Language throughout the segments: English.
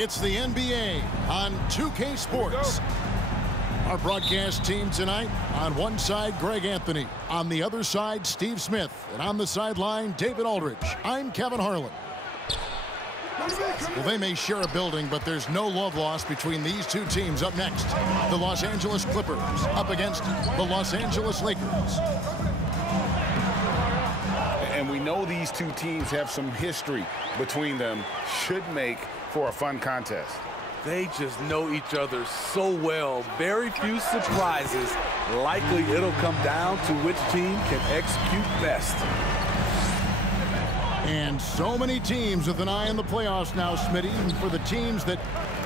It's the NBA on 2K Sports. Our broadcast team tonight, on one side, Greg Anthony. On the other side, Steve Smith. And on the sideline, David Aldridge. I'm Kevin Harlan. Well, they may share a building, but there's no love lost between these two teams. Up next, the Los Angeles Clippers up against the Los Angeles Lakers. And we know these two teams have some history between them. Should make for a fun contest. They just know each other so well. Very few surprises. Likely it'll come down to which team can execute best. And so many teams with an eye on the playoffs now, Smitty. And for the teams that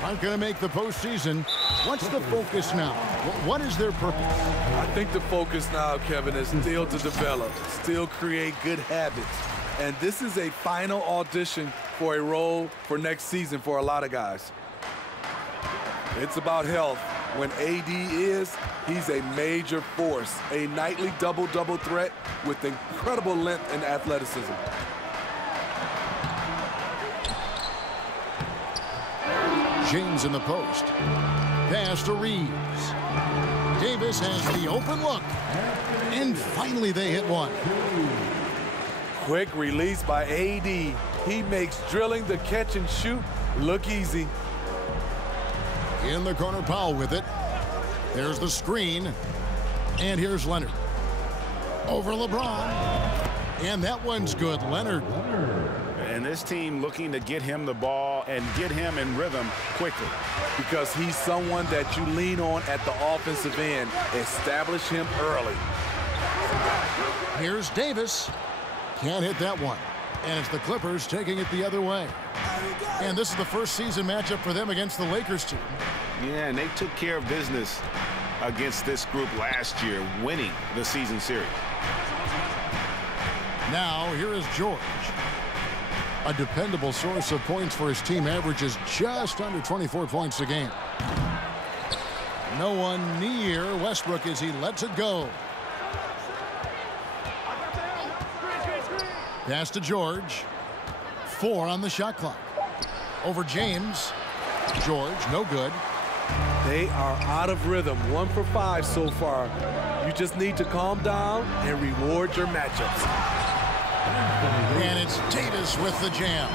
aren't going to make the postseason, what's the focus now? What is their purpose? I think the focus now, Kevin, is still to develop, still create good habits. And this is a final audition for a role for next season for a lot of guys. It's about health. When AD is, he's a major force, a nightly double-double threat with incredible length and athleticism. James in the post. Pass to Reeves. Davis has the open look. And finally they hit one. Quick release by AD. He makes drilling the catch and shoot look easy. In the corner, Powell with it. There's the screen. And here's Leonard. Over LeBron. And that one's good. Leonard. And this team looking to get him the ball and get him in rhythm quickly. Because he's someone that you lean on at the offensive end. Establish him early. Here's Davis. Can't hit that one. And it's the Clippers taking it the other way. And this is the first season matchup for them against the Lakers team. Yeah, and they took care of business against this group last year, winning the season series. Now, here is George. A dependable source of points for his team, averages just under 24 points a game. No one near Westbrook as he lets it go. Pass to George. 4 on the shot clock. Over James. George, no good. They are out of rhythm. 1 for 5 so far. You just need to calm down and reward your matchups. And it's Davis with the jam.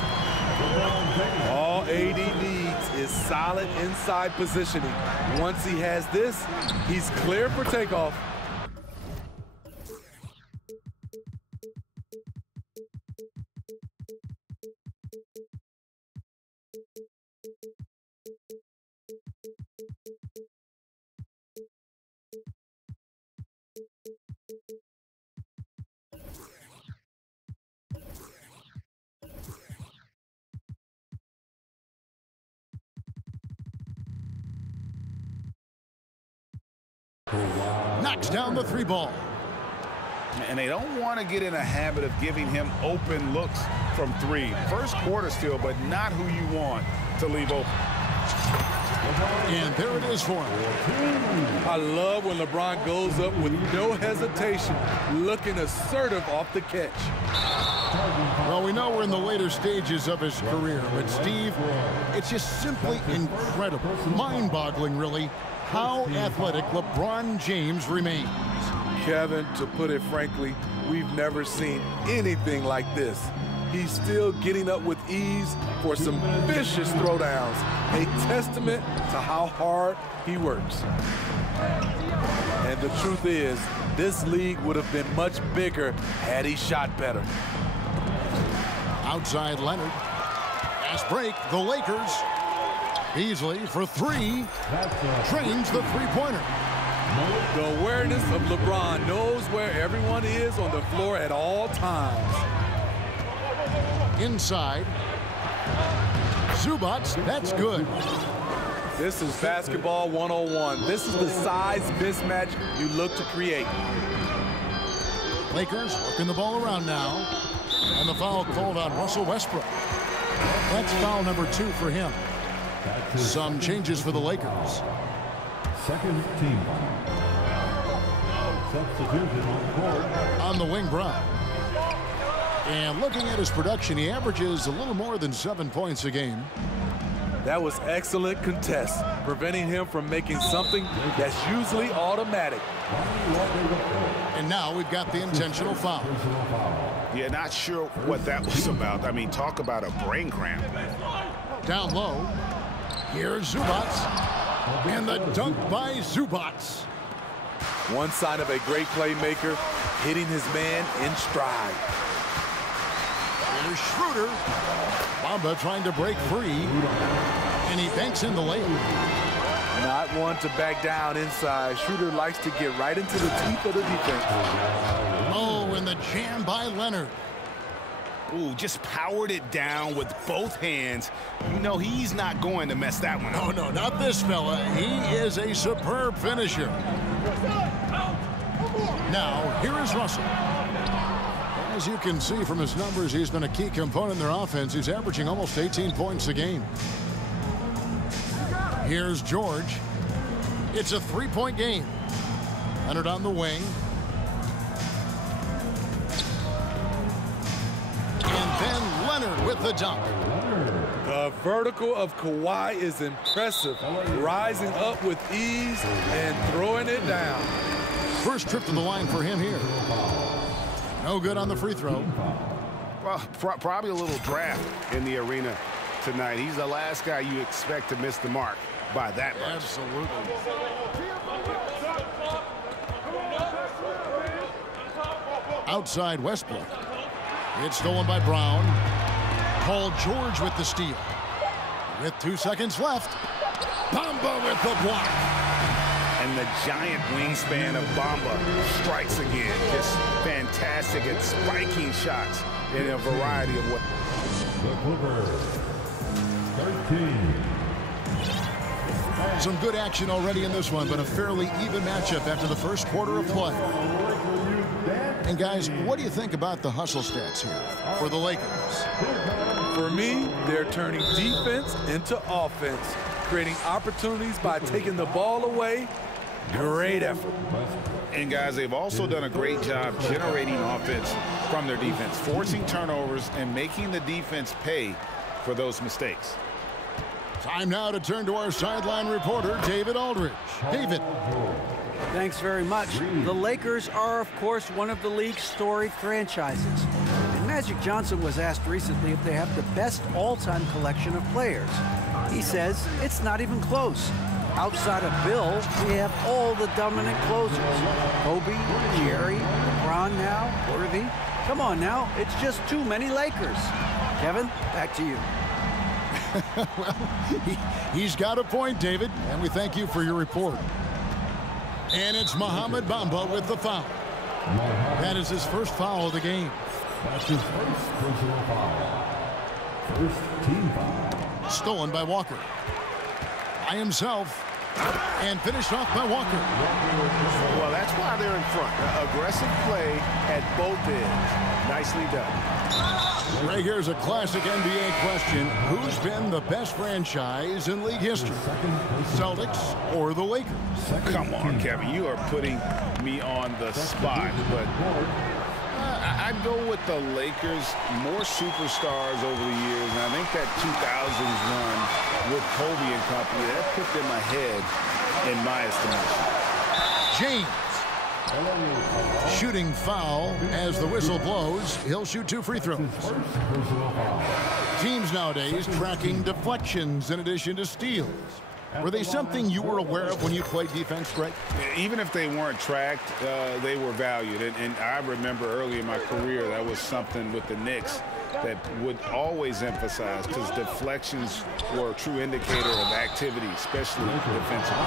All AD needs is solid inside positioning. Once he has this, he's clear for takeoff. Knocks down the 3 ball. And they don't want to get in a habit of giving him open looks from 3. First quarter still, but not who you want to leave open. And there it is for him. I love when LeBron goes up with no hesitation, looking assertive off the catch. Well, we know we're in the later stages of his career, but Steve, it's just simply incredible, mind-boggling, really, how athletic LeBron James remains. Kevin, to put it frankly, we've never seen anything like this. He's still getting up with ease for some vicious throwdowns, a testament to how hard he works. And the truth is, this league would have been much bigger had he shot better. Outside Leonard. Fast break, the Lakers. Beasley for 3. Trains the three-pointer. The awareness of LeBron knows where everyone is on the floor at all times. Inside. Zubac, that's good. This is basketball 101. This is the size mismatch you look to create. Lakers working the ball around now. And the foul called on Russell Westbrook. That's foul number 2 for him. Some changes for the Lakers. Second team. Substitution on court. On the wing, Brown. And looking at his production, he averages a little more than 7 points a game. That was excellent contest, preventing him from making something that's usually automatic. And now we've got the intentional foul. Yeah, not sure what that was about. I mean, talk about a brain cramp. Down low. Here's Zubats. And the dunk by Zubats. One sign of a great playmaker, hitting his man in stride. Here's Schroeder. Bamba trying to break free. And he banks in the layup. Not one to back down inside. Schroeder likes to get right into the teeth of the defense. Oh, and the jam by Leonard. Ooh, just powered it down with both hands. You know, he's not going to mess that one up. Oh, no, not this fella. He is a superb finisher. Now, here is Russell. As you can see from his numbers, he's been a key component in their offense. He's averaging almost 18 points a game. Here's George. It's a three-point game. Leonard on the wing. And then Leonard with the dunk. The vertical of Kawhi is impressive, rising up with ease and throwing it down. First trip to the line for him here. No good on the free throw. Well, probably a little draft in the arena tonight. He's the last guy you expect to miss the mark by that much. Absolutely. Outside Westbrook. It's stolen by Brown. Paul George with the steal. With 2 seconds left. Bamba with the block. And the giant wingspan of Bamba strikes again. Just fantastic at spiking shots in a variety of ways. The Clippers, 13. Some good action already in this one, but a fairly even matchup after the first quarter of play. And guys, what do you think about the hustle stats here for the Lakers? For me, they're turning defense into offense, creating opportunities by taking the ball away. Great effort. And guys, they've also done a great job generating offense from their defense, forcing turnovers and making the defense pay for those mistakes. Time now to turn to our sideline reporter, David Aldridge. David. Thanks very much. The Lakers are, of course, one of the league's storied franchises. And Magic Johnson was asked recently if they have the best all-time collection of players. He says it's not even close. Outside of Bill, we have all the dominant closers. Kobe, Jerry, LeBron now, Worthy. Come on now, it's just too many Lakers. Kevin, back to you. Well, he's got a point, David, and we thank you for your report. And it's Mohamed Bamba with the foul. That is his first foul of the game. That's his first personal foul. First team foul. Stolen by Walker. By himself. And finished off by Walker. Well, that's why they're in front. Aggressive play at both ends. Nicely done. Right here's a classic NBA question. Who's been the best franchise in league history? Celtics or the Lakers? Come on, Kevin. You are putting me on the spot. But I'd go with the Lakers. More superstars over the years. And I think that 2000s run with Kobe and company, that put them ahead in my estimation. James. Shooting foul as the whistle blows. He'll shoot 2 free throws. Teams nowadays tracking deflections in addition to steals. Were they something you were aware of when you played defense, Greg? Even if they weren't tracked, they were valued. And I remember early in my career, that was something with the Knicks that would always emphasize, because deflections were a true indicator of activity, especially defensively.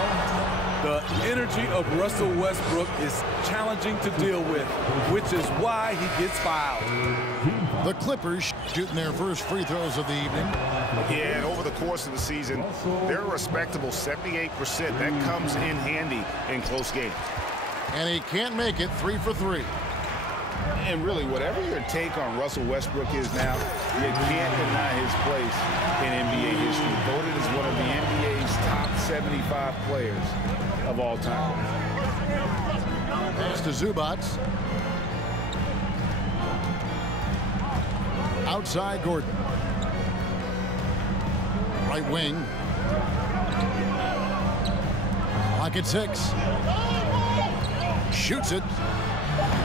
The energy of Russell Westbrook is challenging to deal with, which is why he gets fouled. The Clippers shooting their first free throws of the evening. Yeah, and over the course of the season, they're a respectable 78%. That comes in handy in close games. And he can't make it 3 for 3. And really, whatever your take on Russell Westbrook is now, you can't deny his place in NBA history. Voted as one of the NBA's top 75 players of all time. Pass to Zubats. Outside Gordon. Right right wing. Clock at 6. Shoots it.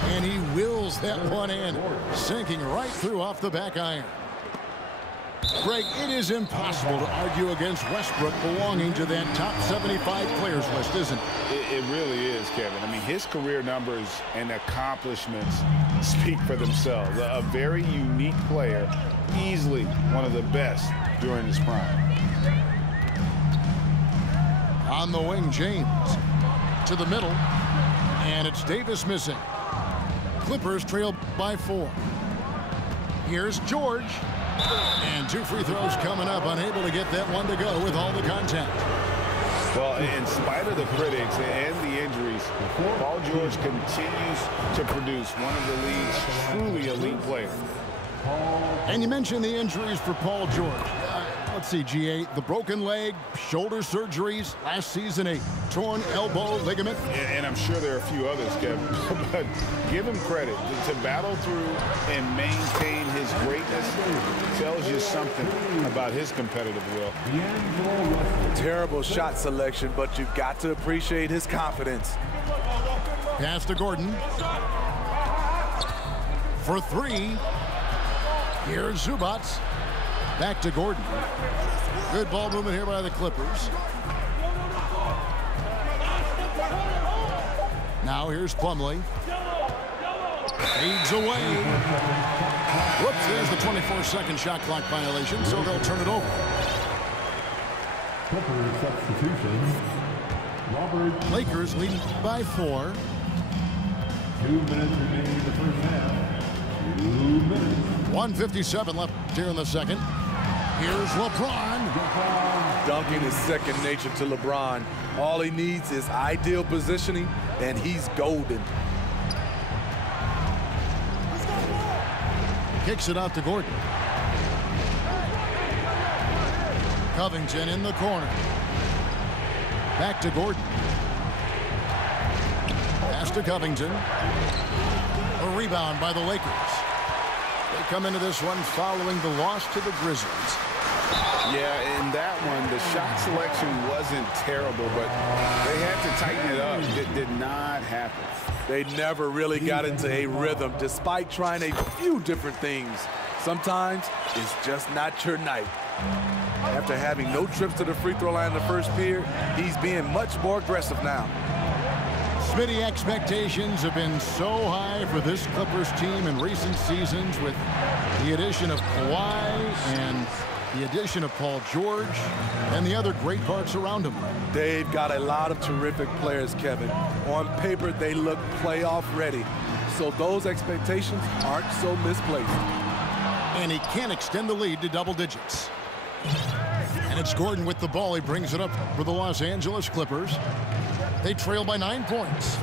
And he wills that one in, sinking right through off the back iron. Greg, it is impossible to argue against Westbrook belonging to that top 75 players list, isn't it? It really is, Kevin. I mean, his career numbers and accomplishments speak for themselves. A very unique player, easily one of the best during his prime. On the wing, James to the middle, and it's Davis missing. Clippers trail by 4. Here's George. And 2 free throws coming up, unable to get that one to go with all the contact. Well, in spite of the critics and the injuries, Paul George continues to produce one of the league's truly elite players. And you mentioned the injuries for Paul George. Let's see, GA, the broken leg, shoulder surgeries, last season a torn elbow ligament. And I'm sure there are a few others, Kevin, but give him credit. To battle through and maintain his greatness tells you something about his competitive will. Terrible shot selection, but you've got to appreciate his confidence. Pass to Gordon. For 3. Here's Zubac. Back to Gordon. Good ball movement here by the Clippers. Now here's Plumlee. Fades away. Whoops, there's the 24-second shot clock violation, so they'll turn it over. Clippers substitution. Robert. Lakers leading by 4. 2 minutes remaining in the first half. 2 minutes. 1:57 left here in the second. Here's LeBron. Dunking is second nature to LeBron. All he needs is ideal positioning, and he's golden. Kicks it out to Gordon. Covington in the corner. Back to Gordon. Pass to Covington. A rebound by the Lakers. They come into this one following the loss to the Grizzlies. Yeah, in that one, the shot selection wasn't terrible, but they had to tighten it up. It did not happen. They never really got into a rhythm, despite trying a few different things. Sometimes it's just not your night. After having no trips to the free throw line in the first period, he's being much more aggressive now. Smitty, expectations have been so high for this Clippers team in recent seasons with the addition of Kawhi and the addition of Paul George and the other great parts around him. They've got a lot of terrific players, Kevin. On paper, they look playoff ready. So those expectations aren't so misplaced. And he can extend the lead to double digits. And it's Gordon with the ball. He brings it up for the Los Angeles Clippers. They trail by 9 points.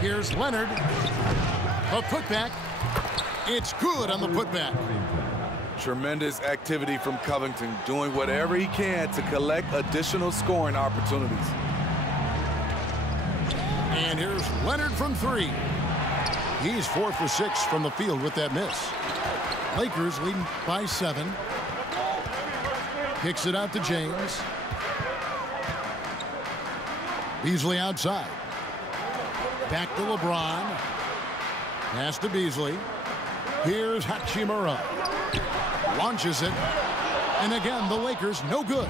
Here's Leonard. A putback. It's good on the putback. Tremendous activity from Covington, doing whatever he can to collect additional scoring opportunities. And here's Leonard from 3. He's 4 for 6 from the field with that miss. Lakers leading by 7. Kicks it out to James. Beasley outside. Back to LeBron. Pass to Beasley. Here's Hachimura. Launches it. And again, the Lakers no good.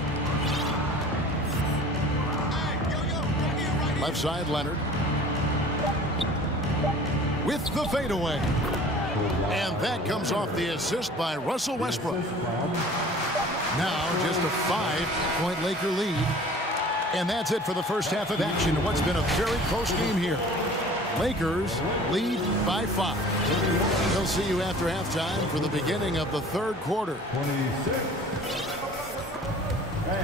Left side, Leonard. With the fadeaway. And that comes off the assist by Russell Westbrook. Now just a 5-point Laker lead. And that's it for the first half of action in what's been a very close game here. Lakers lead by 5. We'll see you after halftime for the beginning of the third quarter.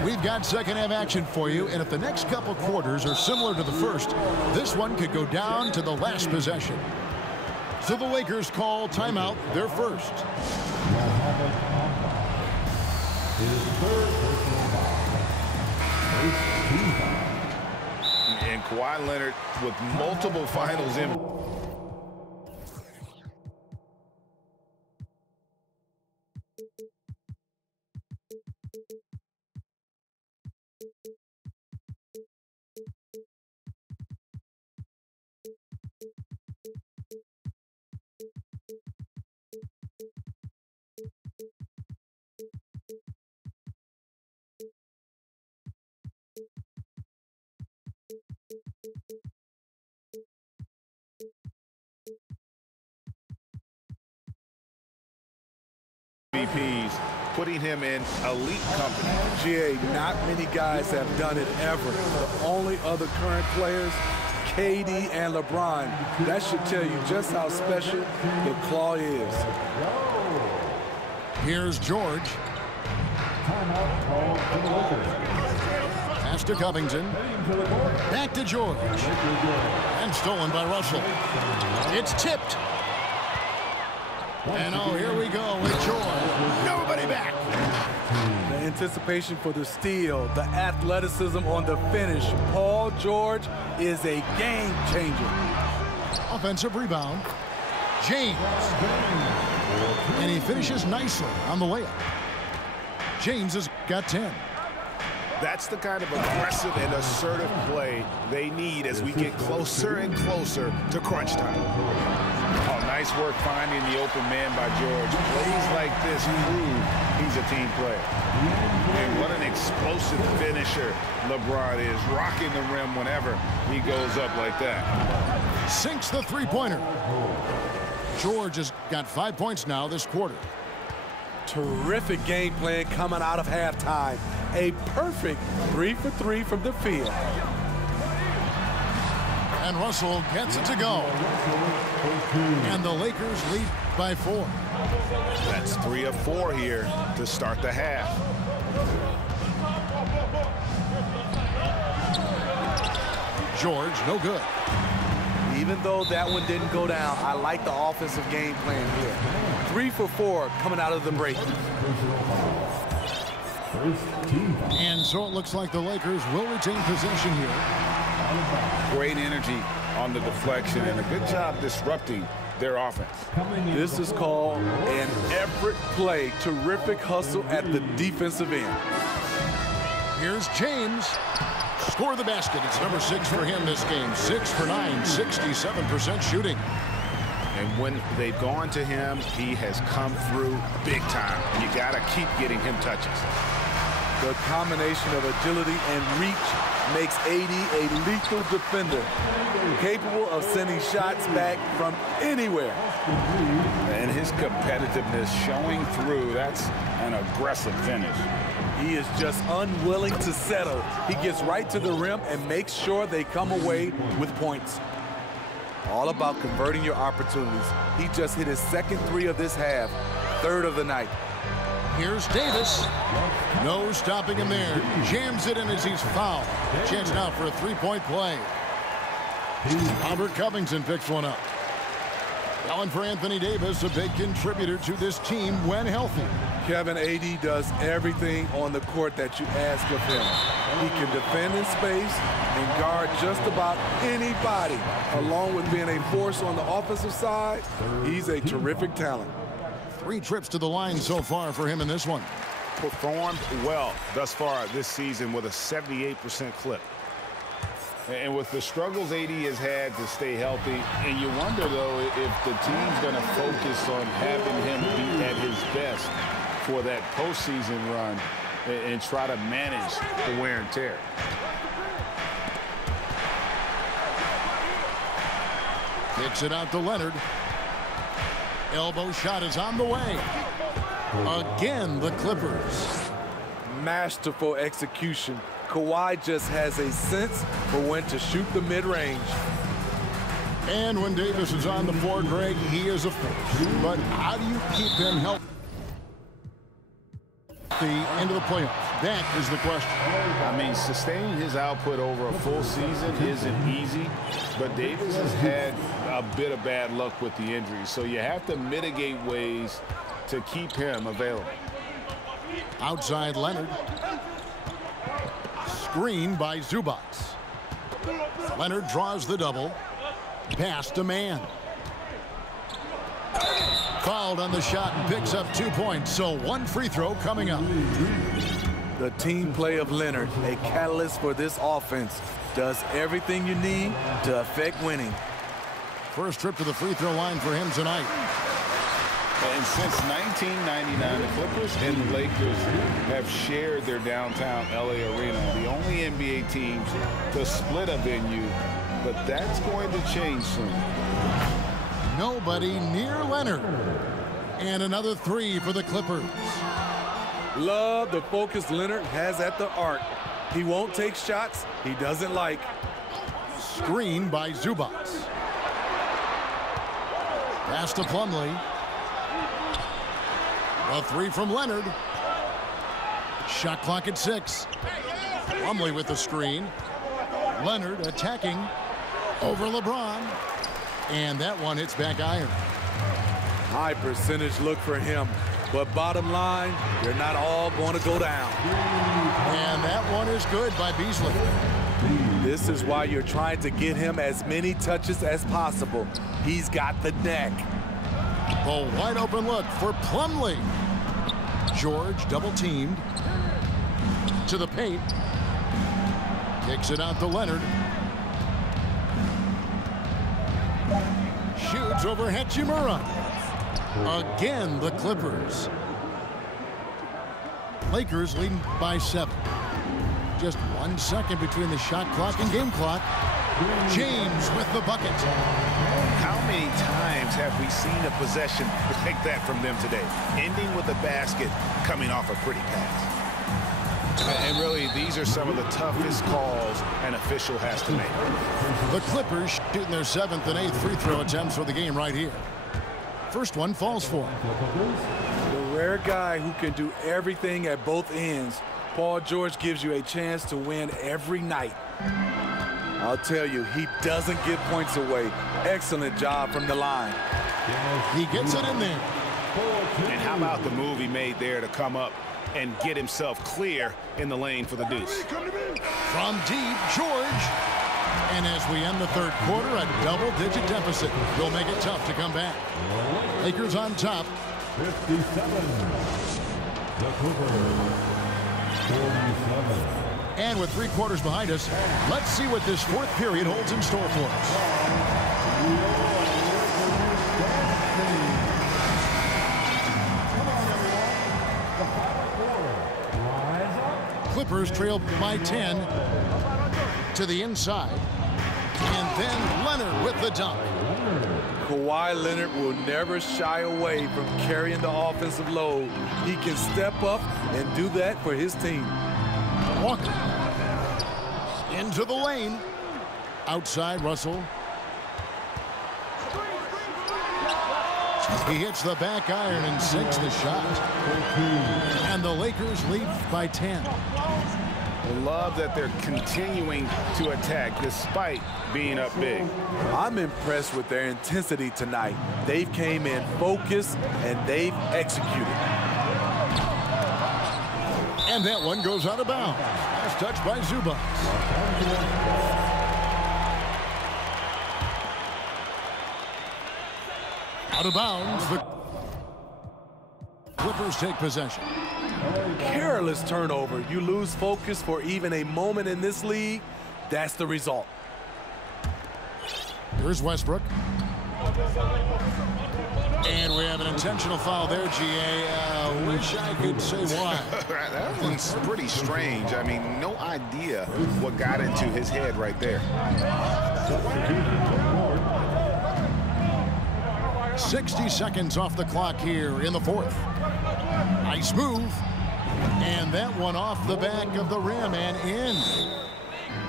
We've got second half action for you, and if the next couple quarters are similar to the first, this one could go down to the last possession. So the Lakers call timeout, their first. And Kawhi Leonard with multiple finals in. MVPs, putting him in elite company. GA, not many guys have done it ever. The only other current players, KD and LeBron. That should tell you just how special the claw is. Here's George. Pass to Covington. Back to George. And stolen by Russell. It's tipped. And oh, here we go with George. Nobody back. The anticipation for the steal, the athleticism on the finish. Paul George is a game changer. Offensive rebound. James. And he finishes nicely on the layup. James has got 10. That's the kind of aggressive and assertive play they need as we get closer and closer to crunch time. Oh, nice work finding the open man by George. Plays like this prove he's a team player. And what an explosive finisher LeBron is, rocking the rim whenever he goes up like that. Sinks the three-pointer. George has got 5 points now this quarter. Terrific game plan coming out of halftime. A perfect 3 for 3 from the field. And Russell gets it to go. And the Lakers lead by 4. That's 3 of 4 here to start the half. George, no good. Even though that one didn't go down, I like the offensive game plan here. 3 for 4 coming out of the break. And so it looks like the Lakers will retain possession here. Great energy on the deflection and a good job disrupting their offense. This is called an Everett play. Terrific hustle at the defensive end. Here's James. Score the basket. It's number 6 for him this game. 6 for 9, 67% shooting. And when they've gone to him, he has come through big time. You got to keep getting him touches. The combination of agility and reach makes AD a lethal defender, capable of sending shots back from anywhere. And his competitiveness showing through. That's an aggressive finish. He is just unwilling to settle. He gets right to the rim and makes sure they come away with points. All about converting your opportunities. He just hit his second 3 of this half, 3rd of the night. Here's Davis. No stopping him there. Jams it in as he's fouled. Chance now for a 3-point play. Robert Covington picks one up. Allen for Anthony Davis, a big contributor to this team when healthy. Kevin, AD does everything on the court that you ask of him. He can defend in space and guard just about anybody. Along with being a force on the offensive side, he's a terrific talent. 3 trips to the line so far for him in this one. Performed well thus far this season with a 78% clip. And with the struggles AD has had to stay healthy, and you wonder, though, if the team's going to focus on having him be at his best for that postseason run and try to manage the wear and tear. Kicks it out to Leonard. Elbow shot is on the way. Again, the Clippers. Masterful execution. Kawhi just has a sense for when to shoot the mid-range. And when Davis is on the floor, Greg, he is a force. But how do you keep him healthy into the playoffs? That is the question. I mean, sustaining his output over a full season isn't easy, but Davis has had a bit of bad luck with the injuries, so you have to mitigate ways to keep him available. Outside Leonard. Screen by Zubac. Leonard draws the double. Pass to Mann. Fouled on the shot and picks up 2 points, so 1 free throw coming up. The team play of Leonard, a catalyst for this offense, does everything you need to affect winning. First trip to the free throw line for him tonight. And since 1999, the Clippers and the Lakers have shared their downtown LA arena, the only NBA teams to split a venue, but that's going to change soon. Nobody near Leonard. And another three for the Clippers. Love the focus Leonard has at the arc. He won't take shots he doesn't like. Screen by Zubac. Pass to Plumlee. A three from Leonard. Shot clock at 6. Plumlee with the screen. Leonard attacking over LeBron. And that one hits back iron. High percentage look for him. But bottom line, they're not all going to go down. And that one is good by Beasley. This is why you're trying to get him as many touches as possible. He's got the neck. A wide open look for Plumlee. George double teamed. To the paint. Kicks it out to Leonard. Shoots over Hachimura. Again, the Clippers. Lakers leading by 7. Just 1 second between the shot clock and game clock. James with the bucket. How many times have we seen a possession like that from them today? Ending with a basket, coming off a pretty pass. And really, these are some of the toughest calls an official has to make. The Clippers shooting their 7th and 8th free throw attempts for the game right here. First one falls for him. The rare guy who can do everything at both ends. Paul George gives you a chance to win every night. I'll tell you, he doesn't give points away. Excellent job from the line. He gets it in there. And how about the move he made there to come up and get himself clear in the lane for the deuce? From deep, George. And as we end the third quarter, a double-digit deficit will make it tough to come back. Lakers on top. 57. The Clippers. 47. And with 3 quarters behind us, let's see what this fourth period holds in store for us. Clippers trail by 10 to the inside. And then Leonard with the dunk. Kawhi Leonard will never shy away from carrying the offensive load. He can step up and do that for his team. Walker into the lane. Outside, Russell. He hits the back iron and sinks the shot. And the Lakers lead by 10. I love that they're continuing to attack despite being up big. I'm impressed with their intensity tonight. They've came in focused and they've executed. And that one goes out of bounds. Last touch by Zubac. Out of bounds. The Clippers take possession. Careless turnover. You lose focus for even a moment in this league. That's the result. Here's Westbrook. And we have an intentional foul there, GA. Wish I could say why. That one's pretty strange. I mean, no idea what got into his head right there. 60 seconds off the clock here in the fourth. Nice move. And that one off the back of the rim and in.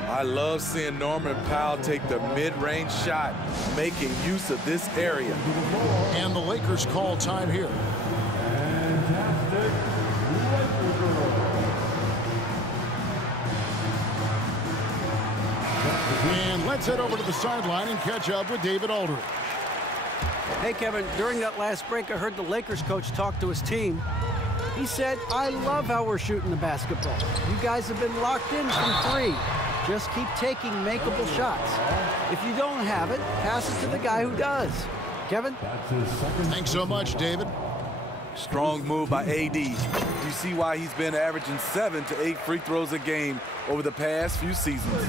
I love seeing Norman Powell take the mid-range shot, making use of this area. And the Lakers call time here. Fantastic. And let's head over to the sideline and catch up with David Aldridge. Hey, Kevin, during that last break, I heard the Lakers coach talk to his team. He said, I love how we're shooting the basketball. You guys have been locked in from 3. Just keep taking makeable shots. If you don't have it, pass it to the guy who does. Kevin? Thanks so much, David. Strong move by AD. You see why he's been averaging 7 to 8 free throws a game over the past few seasons.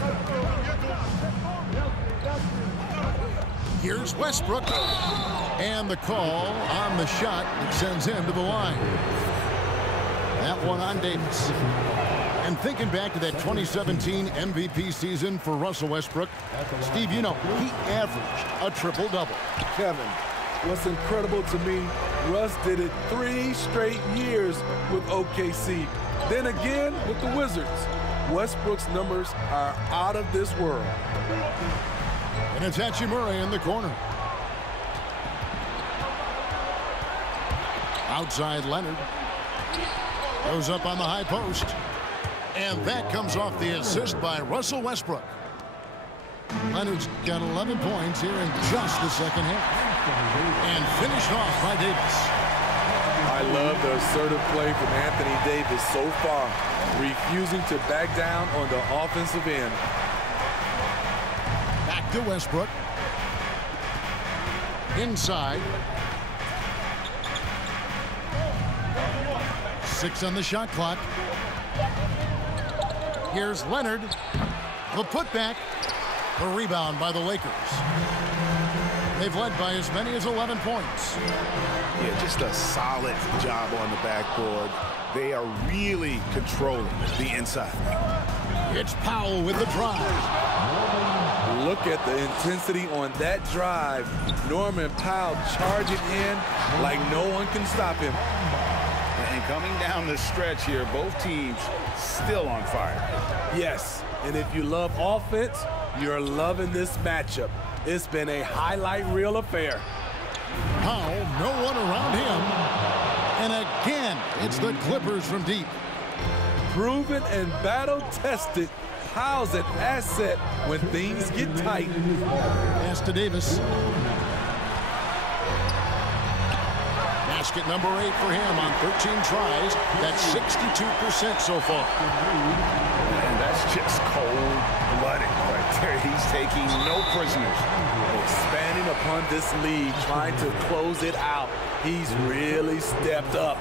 Here's Westbrook. And the call on the shot that sends him to the line. That one on Davis. And thinking back to that 2017 MVP season for Russell Westbrook, Steve, you know, he averaged a triple-double. Kevin, what's incredible to me Russ did it 3 straight years with OKC. Then again with the Wizards. Westbrook's numbers are out of this world. And it's Hachimura in the corner. Outside Leonard. Goes up on the high post. And that comes off the assist by Russell Westbrook. Leonard's got 11 points here in just the second half. And finished off by Davis. I love the assertive play from Anthony Davis so far, refusing to back down on the offensive end. Back to Westbrook. Inside. 6 on the shot clock. Here's Leonard. The putback. The rebound by the Lakers. They've led by as many as 11 points. Yeah, just a solid job on the backboard. They are really controlling the inside. It's Powell with the drive. Look at the intensity on that drive. Norman Powell charging in like no one can stop him. And coming down the stretch here, both teams still on fire. Yes, and if you love offense, you're loving this matchup. It's been a highlight reel affair. Powell, no one around him. And again, it's the Clippers from deep. Proven and battle-tested, Powell's an asset when things get tight. Pass to Davis. Basket number 8 for him on 13 tries. That's 62% so far. And that's just cold-blooded right there. He's taking no prisoners. Expanding upon this lead, trying to close it out. He's really stepped up.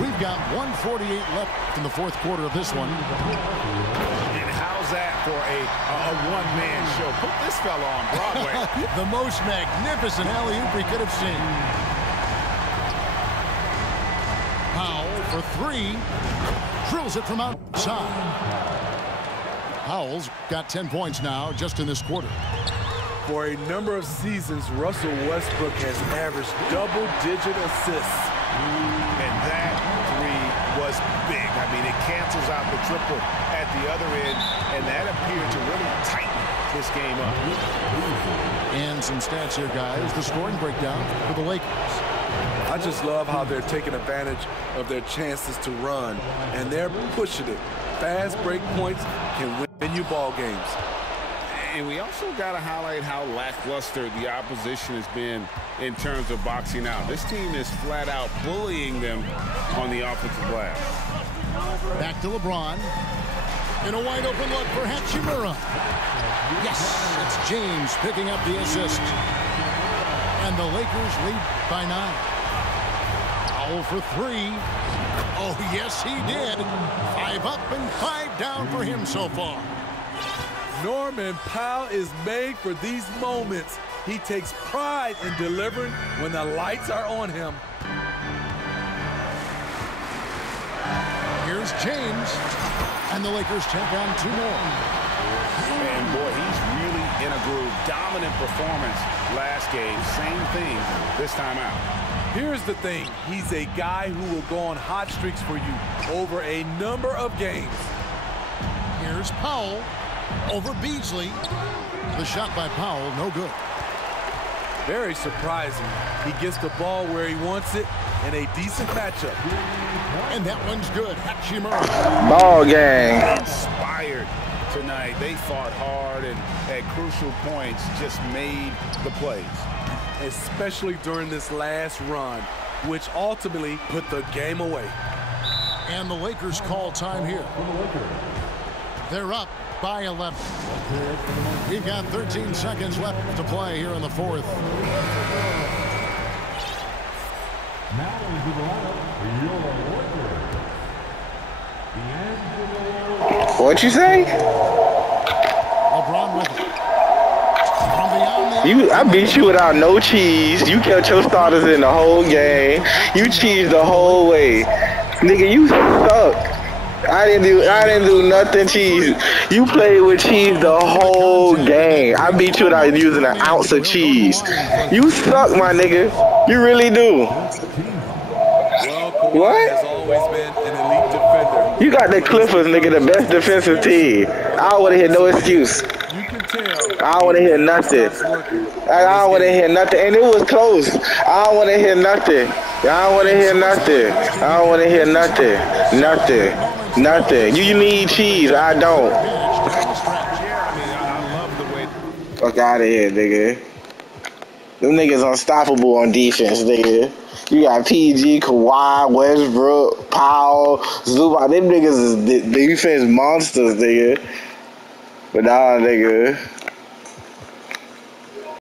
We've got 1:48 left in the fourth quarter of this one. And how's that for a one-man show? Put this fella on Broadway. The most magnificent alley-oop we could have seen. Powell for 3. Drills it from outside. Powell's got 10 points now just in this quarter. For a number of seasons, Russell Westbrook has averaged double-digit assists. And that 3 was big. I mean, it cancels out the triple at the other end, and that appeared to really tighten this game up. And some stats here, guys. The scoring breakdown for the Lakers. I just love how they're taking advantage of their chances to run, and they're pushing it. Fast break points can win you ball games. And we also got to highlight how lackluster the opposition has been in terms of boxing out. This team is flat out bullying them on the offensive glass. Back to LeBron. In a wide open look for Hachimura. Yes, it's James picking up the assist. And the Lakers lead by 9. Powell for 3. Oh, yes, he did. 5 up and 5 down for him so far. Norman Powell is made for these moments. He takes pride in delivering when the lights are on him. Here's James. And the Lakers check on 2 more. And boy, he's really in a groove. Dominant performance last game. Same thing this time out. Here's the thing. He's a guy who will go on hot streaks for you over a number of games. Here's Powell over Beasley. The shot by Powell, no good. Very surprising. He gets the ball where he wants it in a decent matchup. And that one's good. Hachimura. Ball game. Inspired tonight. They fought hard and at crucial points just made the plays. Especially during this last run, which ultimately put the game away. And the Lakers call time here. They're up by 11. We've got 13 seconds left to play here in the fourth. Now into the lineup, your Lakers. What'd you say? LeBron with it. From beyond the I beat you without no cheese. You kept your starters in the whole game. You cheesed the whole way. Nigga, you suck. I didn't do nothing, Cheese. You played with cheese the whole game. I beat you without using an ounce of cheese. You suck, my nigga. You really do. What? Has always been an elite defender. You got the Clippers, nigga, the best defensive team. I don't want to hear no excuse. You can tell. I don't want to hear nothing. I don't want to hear nothing. And it was close. I don't want to hear nothing. I don't want to hear nothing. I don't want to hear nothing. Nothing. You need cheese. I don't. Fuck out of here, nigga. Them niggas unstoppable on defense, nigga. You got PG, Kawhi, Westbrook, Powell, Zubac. Them niggas is defense monsters, nigga. But nah, nigga.